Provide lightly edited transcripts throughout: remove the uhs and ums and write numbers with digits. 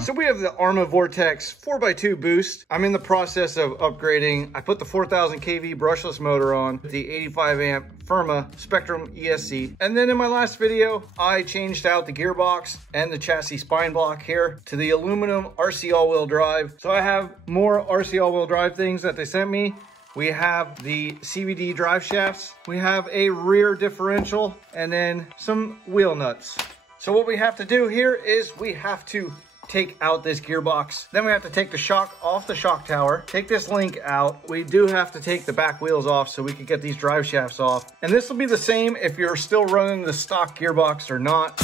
So we have the ARRMA Vorteks 4x2 boost. I'm in the process of upgrading. I put the 4000 kV brushless motor on, the 85 amp FIRMA Spectrum ESC. And then in my last video, I changed out the gearbox and the chassis spine block here to the aluminum RC all-wheel drive. So I have more RC all-wheel drive things that they sent me. We have the CVD drive shafts. We have a rear differential and then some wheel nuts. So what we have to do here is we have to take out this gearbox. Then we have to take the shock off the shock tower, take this link out. We do have to take the back wheels off so we can get these drive shafts off. And this will be the same if you're still running the stock gearbox or not.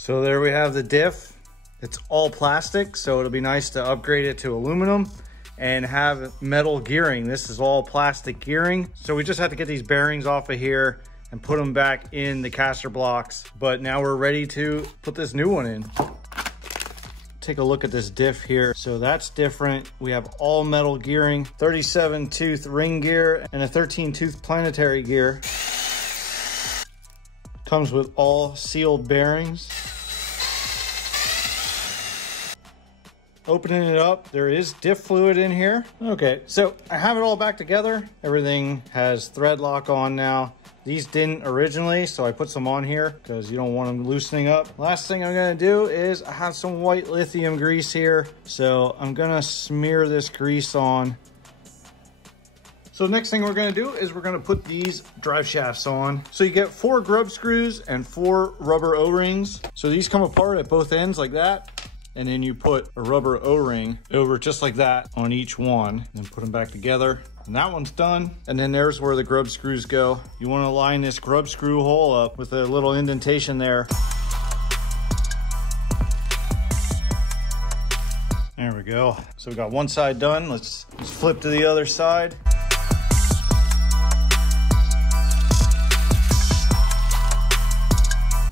So there we have the Diff. It's all plastic, so it'll be nice to upgrade it to aluminum and have metal gearing. This is all plastic gearing. So we just have to get these bearings off of here and put them back in the caster blocks. But now we're ready to put this new one in. Take a look at this Diff here. So that's different. We have all metal gearing, 37 tooth ring gear and a 13 tooth planetary gear. Comes with all sealed bearings. Opening it up, there is diff fluid in here. Okay, so I have it all back together. Everything has thread lock on now. These didn't originally, so I put some on here because you don't want them loosening up. Last thing I'm gonna do is I have some white lithium grease here. So I'm gonna smear this grease on. So next thing we're gonna do is we're gonna put these drive shafts on. So you get 4 grub screws and 4 rubber O-rings. So these come apart at both ends like that. And then you put a rubber O-ring over just like that on each one and put them back together. And that one's done. And then there's where the grub screws go. You want to line this grub screw hole up with a little indentation there. There we go. So we got one side done. Let's flip to the other side.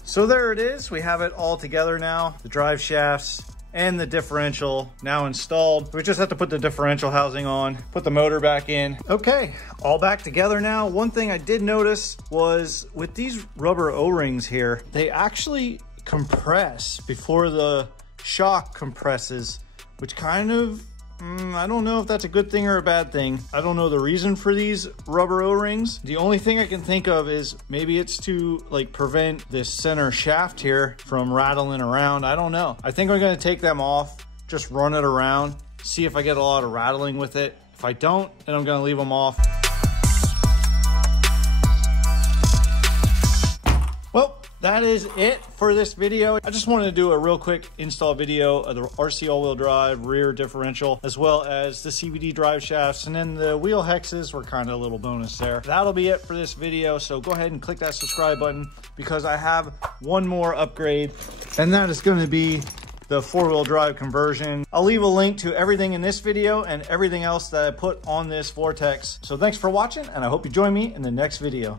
So there it is. We have it all together now. The drive shafts and the differential now installed. We just have to put the differential housing on, put the motor back in. Okay, all back together now. One thing I did notice was with these rubber O-rings here, they actually compress before the shock compresses, which kind of, I don't know if that's a good thing or a bad thing. I don't know the reason for these rubber O-rings. The only thing I can think of is maybe it's to like prevent this center shaft here from rattling around. I don't know. I think I'm gonna take them off, just run it around, see if I get a lot of rattling with it. If I don't, then I'm gonna leave them off. Well, that is it for this video. I just wanted to do a real quick install video of the RC all-wheel drive rear differential, as well as the CVD drive shafts, and then the wheel hexes were kind of a little bonus there. That'll be it for this video, so go ahead and click that subscribe button because I have one more upgrade, and that is going to be the 4-wheel drive conversion. I'll leave a link to everything in this video and everything else that I put on this Vortex. So thanks for watching, and I hope you join me in the next video.